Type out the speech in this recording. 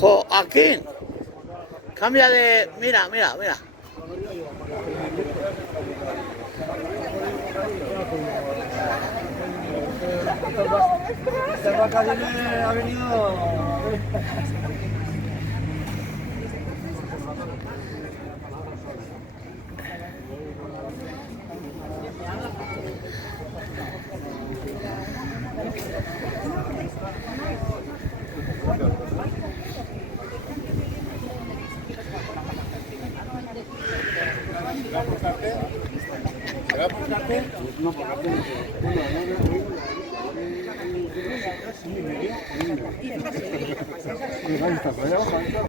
Joaquín, cambia de... Mira, mira, mira. Esta vacaciones ha venido... ¿Será por cartel? No, por cartel. No, no, no.